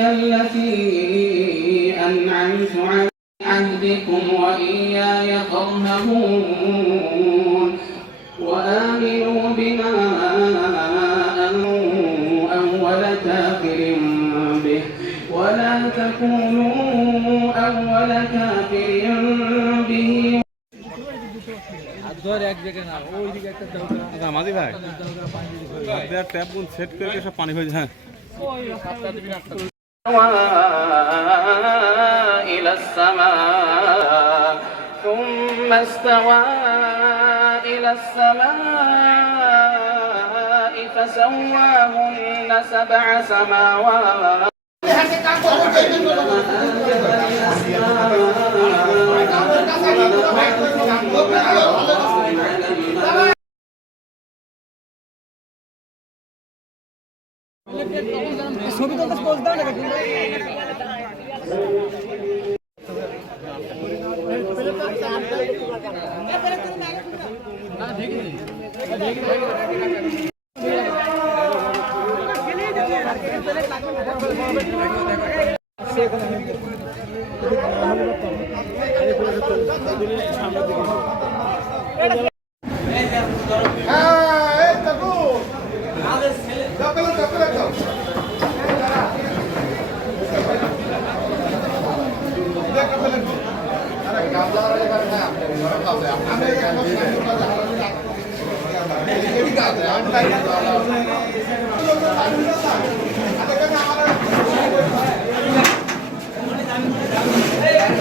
التي أنعمت على عهدكم وإياي فارهبون وآمنوا بما أول كافر به ولا تكونوا أول كافر به আচ্ছা মাঝি ভাই আপনার ট্যাপ গুন সেট করে সব পানি হয়ে যায় إلى السماء ثم استوى إلى السماء فسواهن سبع سماوات. ছবি তো বলতে দাও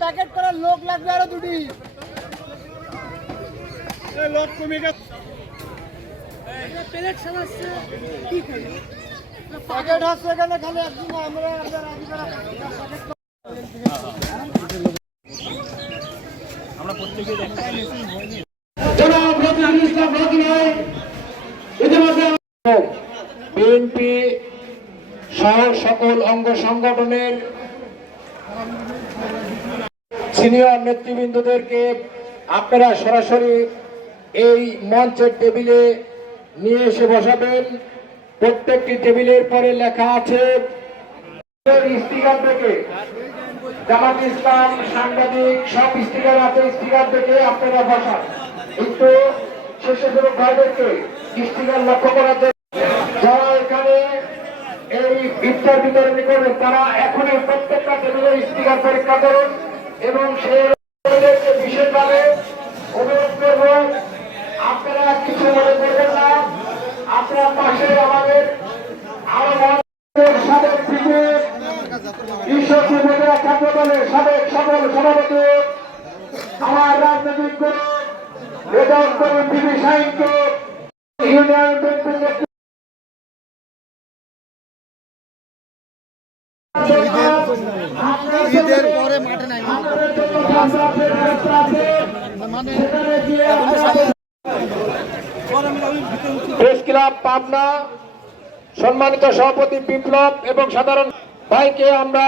প্যাকেট করার লোক লাগবে আরও দুটি লোক কমে গেছে প্যাকেট হচ্ছে এখানে খালি আমরা বিএনপি সহ সকল অঙ্গ সংগঠনের সিনিয়র নেতৃবৃন্দদেরকে আপনারা সরাসরি এই মঞ্চের টেবিলে নিয়ে এসে বসাবেন। প্রত্যেকটি টেবিলের পরে লেখা আছে স্টিকার থেকে জামাত ইসলাম সাংবাদিক, সব স্টিকার আছে স্টিকার দেখে আপনারা বসান। কিন্তু শেষে কোনো ভাইদেরকে স্টিকার লক্ষ্য করা যায় যারা এখানে এই ইফতার বিতরণী করবেন তারা এখনই প্রত্যেকটা টেবিলে স্পিকার পরীক্ষা করুন এবং সেই লোকদেরকে বিশেষভাবে অনুরোধ করব আপনারা কিছু মনে করবেন না আপনার পাশে আমাদের আরও মহানগরের সাবেক থেকে ঈশ্বর মহিলা ছাত্র দলের সাবেক সকল সভাপতি আমার রাজনৈতিক গুরু রেজাউল করিম বিবি সাহিত্য ইউনিয়ন বিএনপির ঈদের পরে মাঠে নাই। প্রেস ক্লাব পাবনা, সম্মানিত সভাপতি বিপ্লব এবং সাধারণ ভাইকে আমরা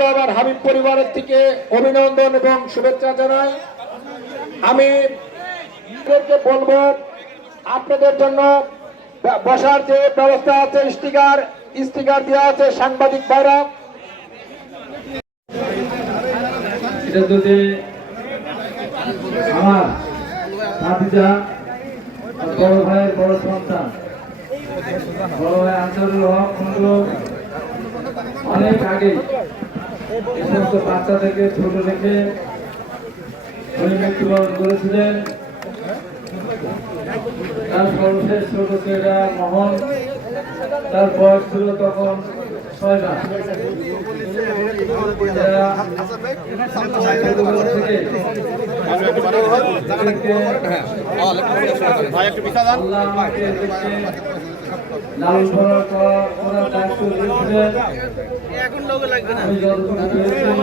রহমান হাবিব পরিবারের থেকে অভিনন্দন এবং শুভেচ্ছা জানাই। আমি বলব, আপনাদের জন্য বসার যে ব্যবস্থা আছে, স্টিকার স্টিকার দেওয়া আছে সাংবাদিক যদি আমার ভাতিজা বড় ভাইয়ের বড় সন্তান, বড় ভাই মন্ডল অনেক আগে এই সমস্ত বাচ্চাদেরকে ছোট রেখে উনি মৃত্যুবরণ করেছিলেন। তার সর্বশেষ ছোট মোহন তার বয়স ছিল তখন ছয় মাস এরা ছোটবেলা থেকে এদেরকে আল্লাহ আমাকে লালন পালন করার দায়িত্ব দিয়েছিলেন। আমি যতটুকু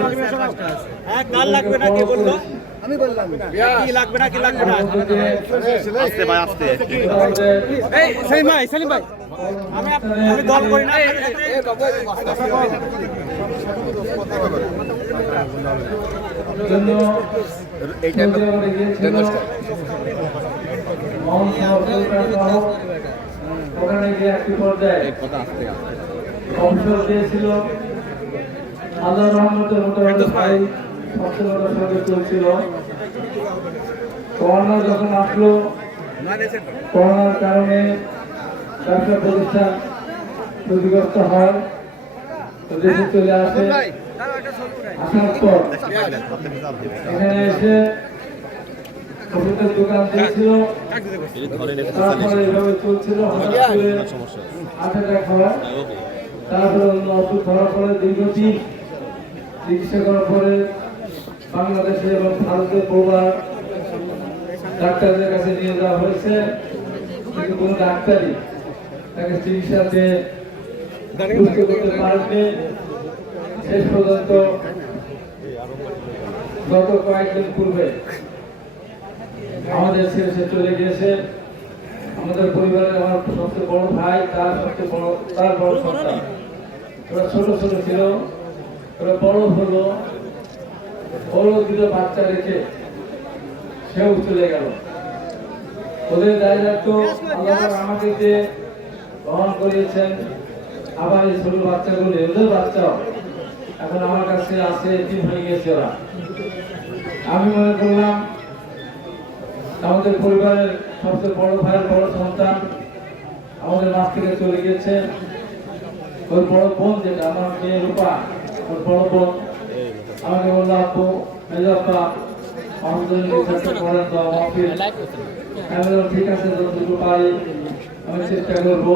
পেরেছি, কার লাগবে না কে বলল আমি বললাম। কি লাগবে না কি লাগবে না? আস্তে ভাই আস্তে। এই সেলিম ভাই সেলিম ভাই। আমি আমি দল করি না। সহ ওখানে গিয়ে একটি পর্যায়ে অবসর দিয়েছিল। আল্লাহ রহমতের মোটামুটি ভাই সচ্ছলতার সঙ্গে চলছিল। করোনা যখন আসলো, করোনার কারণে ব্যবসা প্রতিষ্ঠান ক্ষতিগ্রস্ত হয় দেশে চলে আসে। এখানে এসে ওষুধের দোকান দিয়েছিল। তারপরে হয়। তারপরে অন্য পরে দীর্ঘদিন চিকিৎসা করার পরে বাংলাদেশে এবং ভারতের প্রবার ডাক্তারদের কাছে নিয়ে যাওয়া হয়েছে। কিন্তু কোনো ডাক্তারই তাকে চিকিৎসাতে সুস্থ করতে পারেননি। শেষ পর্যন্ত গত কয়েকদিন পূর্বে আমাদের ছেড়ে সে চলে গিয়েছে। আমাদের পরিবারের আমার সবচেয়ে বড় ভাই, তার সবচেয়ে বড় তার বড় সন্তান। ওরা ছোট ছোট ছিল। ওরা বড় হলো। বড় দুটো বাচ্চা রেখে সেও চলে গেল। ওদের দায়িত্ব আল্লাহ আমাকে যে গ্রহণ করিয়েছেন। আবার এই ছোট বাচ্চাগুলো ওদের বাচ্চাও এখন আমার কাছে আছে এতিম হয়ে গেছে ওরা। আমি মনে করলাম, আমাদের পরিবারের সবচেয়ে বড় ভাইয়ের বড় সন্তান আমাদের মাছ থেকে চলে গেছে। ওর বড় বোন যেটা, আমার মেয়ে রূপা, ওর বড় বোন। আমাকে বলল, আপু আছে আমি চেষ্টা করব।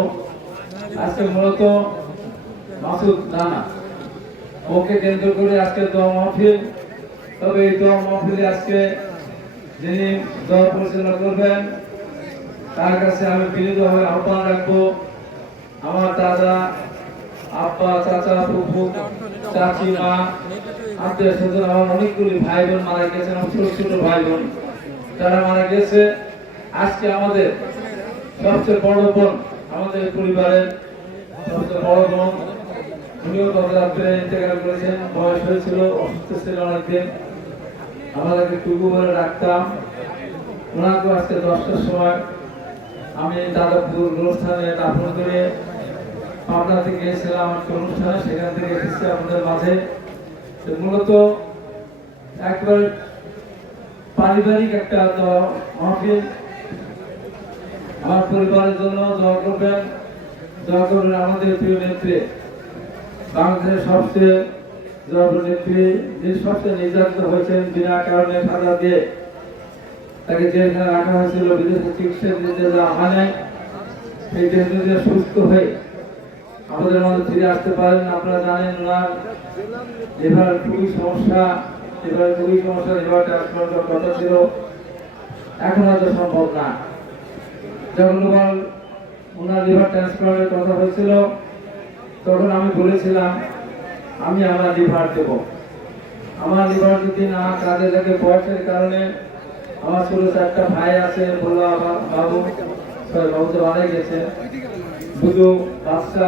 আজকে মূলত ওকে করে আজকে তবে এই আজকে যিনি দোয়া পরিচালনা করবেন, তার কাছে আমি বিনীতভাবে আহ্বান রাখব। আমার দাদা, আব্বা, চাচা, ফুফু, চাচি, মা আত্মীয় স্বজন, আমার অনেকগুলি ভাই বোন মারা গেছেন, আমার ছোট ছোট ভাই বোন যারা মারা গেছে, আজকে আমাদের সবচেয়ে বড় বোন আমাদের পরিবারের সবচেয়ে বড় বোন। উনিও গত রাত্রে ইন্তেকাল করেছেন, বয়স হয়েছিল, অসুস্থ ছিল অনেকদিন। আমাদেরকে টুকু বলে রাখতাম ওনাকে আজকে দশটার সময় আমি দাদাপুর অনুষ্ঠানে দাফন করে পাবনা থেকে একটা অনুষ্ঠানে সেখান থেকে এসেছি আপনাদের মাঝে। মূলত একবার পারিবারিক একটা দ- মাহফিল। আমার পরিবারের জন্য দোয়া করবেন। দোয়া করবেন আমাদের প্রিয় নেত্রী। বাংলাদেশের সবচেয়ে জনপ্রিয় নেত্রী, যিনি সবচেয়ে নির্যাতিত হয়েছেন বিনা কারণে সাজা দিয়ে, তাকে জেলখানে রাখা হয়েছিল। বিদেশে চিকিৎসা দিতে যাওয়া হয় নাই। সেই দেশে সুস্থ হয়ে আমাদের মধ্যে ফিরে আসতে পারেন, আপনারা জানেন ওনার এবার খুবই সমস্যা, এবার খুবই সমস্যা, এবার ট্রান্সপ্লান্টের কথা ছিল। এখন হয়তো সম্ভব না। যখন ওনার লিভার ট্রান্সপ্লান্টের কথা হয়েছিল, তখন আমি বলেছিলাম, আমি আমার লিভার দেব। আমার লিভার যদি না কাজে থাকে বয়সের কারণে, আমার ছোট চারটা ভাই আছে বলল বাবু বাবু তো মারা গেছে দুটো বাচ্চা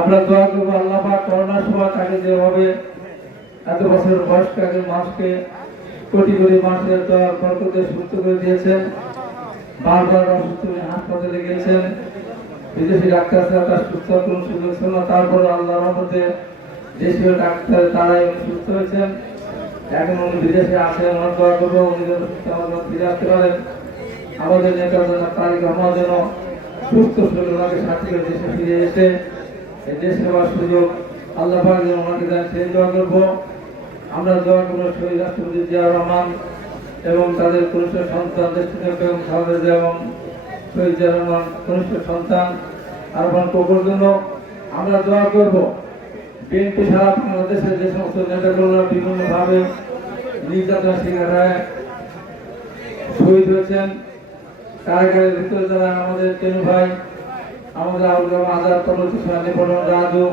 আমরা দোয়া করব আল্লাহ পাক করোনার সময় তাকে যেভাবে এত বছর বয়স্ক একজন মানুষকে কোটি কোটি মানুষের দোয়া বরকতে সুস্থ করে দিয়েছেন, বারবার অসুস্থ হয়ে হাসপাতালে গিয়েছেন বিদেশি ডাক্তার ছাড়া তার সুস্থ কোনো সুযোগ ছিল না। তারপরে আল্লাহ রহমতে দেশীয় ডাক্তার তারাই সুস্থ হয়েছেন। এখন উনি বিদেশে আছেন, ওনার দোয়া করব উনি যেন সুস্থ আমাদের ফিরে আসতে পারেন। আমাদের নেতা যেন তারিখ রহমান যেন সুস্থ শরীর ওনাকে সাথে দেশে ফিরে এসে এই দেশ সেবার সুযোগ আল্লাহ পাক যেন ওনাকে দেন, সেই দোয়া করব। আমরা দোয়া করব শহীদ রাষ্ট্রপতি জিয়া রহমান এবং তাদের কনিষ্ঠ সন্তান দেশনেতা এবং খালেদা জিয়া এবং শহীদ জিয়া রহমান, কনিষ্ঠ সন্তান আরমান কোকর জন্য আমরা দোয়া করব। বিএনপি সারা বাংলাদেশের যে সমস্ত নেতাগুলো বিভিন্নভাবে নির্যাতন শিকার হয়, শহীদ হয়েছেন। কারাগারের ভিতরে যারা আমাদের তেনু ভাই আমাদের আউলাম আজাদ পরবর্তী সামনে পড়ন রাজু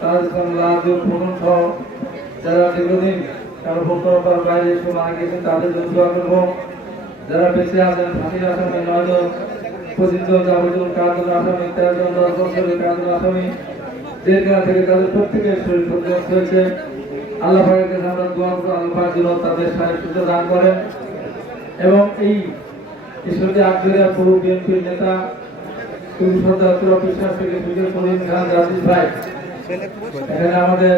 তার রাজু ফুটন সহ যারা দীর্ঘদিন করার বাইরে এসে মারা গেছেন তাদের জন্য যারা বেঁচে আছেন ফাঁসির আসামি নয়জন পঁচিশ যাবতীয় কার্জন আসামি তেরো দশ আসামি থেকে তাদের প্রত্যেকের শরীর হয়েছে। আল্লাহ আল্লাহ তাদের সুস্থ দান করেন। এবং এই ঈশ্বরী আকবরিয়া পুরো বিএনপির নেতা ভাই এখানে আমাদের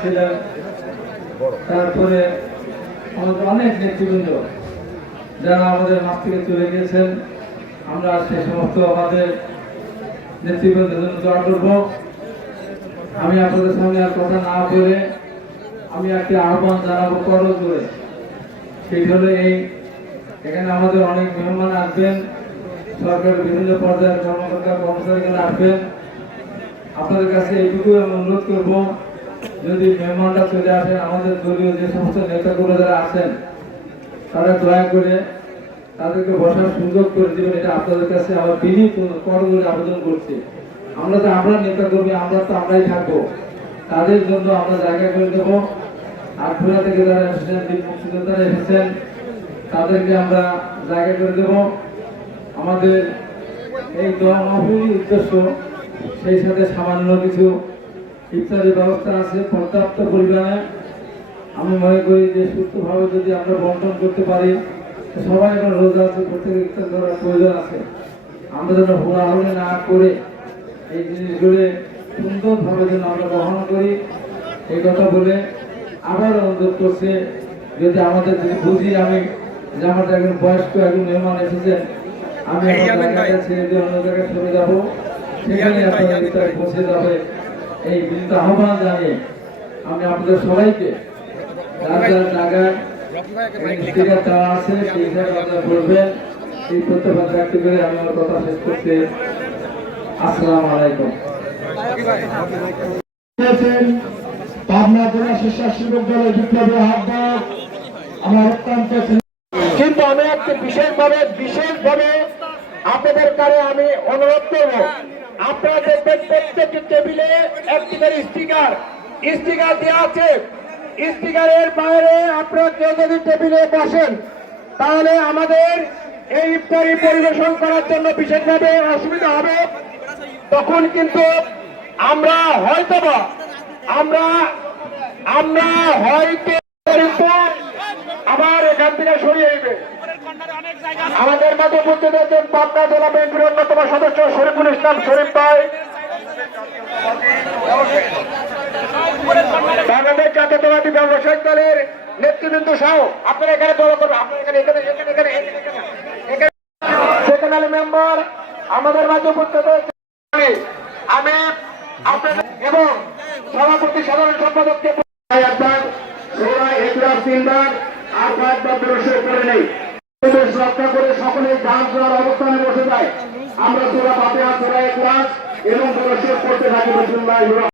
ছিলেন তারপরে আমাদের অনেক নেতৃবৃন্দ যারা আমাদের মাঠ থেকে চলে গিয়েছেন, আমরা সে সমস্ত আমাদের নেতৃবৃন্দের জন্য দোয়া করব। আমি আপনাদের সামনে আর কথা না বলে আমি একটি আহ্বান জানাব করো করে সেই হলো এই, এখানে আমাদের অনেক মেহমান আসবেন। সরকারের বিভিন্ন পর্যায়ের কর্মকর্তা কর্মচারীগণ আসবেন। আপনাদের কাছে এইটুকু আমি অনুরোধ করব, যদি মেহমানরা চলে আসেন, আমাদের দলীয় যে সমস্ত নেতাগুলো যারা আছেন, তারা দয়া করে তাদেরকে বসার সুযোগ করে দেবেন। এটা আপনাদের কাছে আমার বিনীত করজোরে আবেদন করছি। আমরা তো আমরা নেতা কর্মী আমরা তো আমরাই থাকব। তাদের জন্য আমরা জায়গা করে দেবো। আটপুরা থেকে যারা এসেছেন মুক্তিযোদ্ধারা এসেছেন, তাদেরকে আমরা জায়গা করে দেব। আমাদের এই দোয়া মাহফিলই উদ্দেশ্য, সেই সাথে সামান্য কিছু ইফতারের ব্যবস্থা আছে পর্যাপ্ত পরিমাণে। আমি মনে করি যে সুস্থভাবে যদি আমরা বন্টন করতে পারি, সবাই এখন রোজা আছে প্রত্যেকের ইফতার করার প্রয়োজন আছে। আমরা যেন হুড়াহুড়ি না করে এই জিনিসগুলো সুন্দরভাবে যেন আমরা গ্রহণ করি। এই কথা বলে আবার অনুরোধ করছে, যদি আমাদের যদি বুঝি আমি যে আমাদের একজন বয়স্ক একজন মেহমান এসেছেন আমি আমার ছেড়ে দিয়ে অন্য জায়গায় চলে যাব। সেখানে আপনাদের পৌঁছে যাবে। এই বিনীত আহ্বান জানিয়ে আমি আপনাদের সবাইকে যার যার জায়গায় স্টিকার দেওয়া আছে সেই হিসাবে আপনারা বলবেন এই প্রত্যেক ব্যক্তি করে আমি আমার কথা শেষ করতে আসসালামু আলাইকুম। পাবনা জেলা স্বেচ্ছাসেবক দলের বিপ্লবী আহ্বায়ক। আমার অত্যন্ত কিন্তু আমি একটি বিশেষভাবে বিশেষভাবে আপনাদের কাছে আমি অনুরোধ করব, আপনারা দেখবেন টেবিলে একটি করে স্টিকার। স্টিকার দেওয়া আছে। স্টিকারের বাইরে আপনারা কেউ যদি টেবিলে বসেন, তাহলে আমাদের এই ইফতারি পরিবেশন করার জন্য বিশেষভাবে অসুবিধা হবে। তখন কিন্তু আমরা হয়তোবা আমরা আমরা হয়তো আবার এখান থেকে সরিয়ে আমাদের মাঝে উপস্থিত আছেন পাবনা জেলা বিএনপির অন্যতম সদস্য শরীফুল ইসলাম শরীফ ভাই। বাংলাদেশ জাতীয়তাবাদী ব্যবসায়িক দলের নেতৃবৃন্দ সহ আপনারা এখানে দল করবেন আপনারা এখানে এখানে এখানে মেম্বার আমাদের মাঝে উপস্থিত আমি এবং সভাপতি সাধারণ সম্পাদককে একবার তিনবার আর কয়েকবার প্রবেশের করে নেই। পরিবেশ রক্ষা করে সকলে গাছ করার অবস্থানে বসে যায়। আমরা তোরা পাতে ধরা এক এবং প্রবেশের করতে থাকি।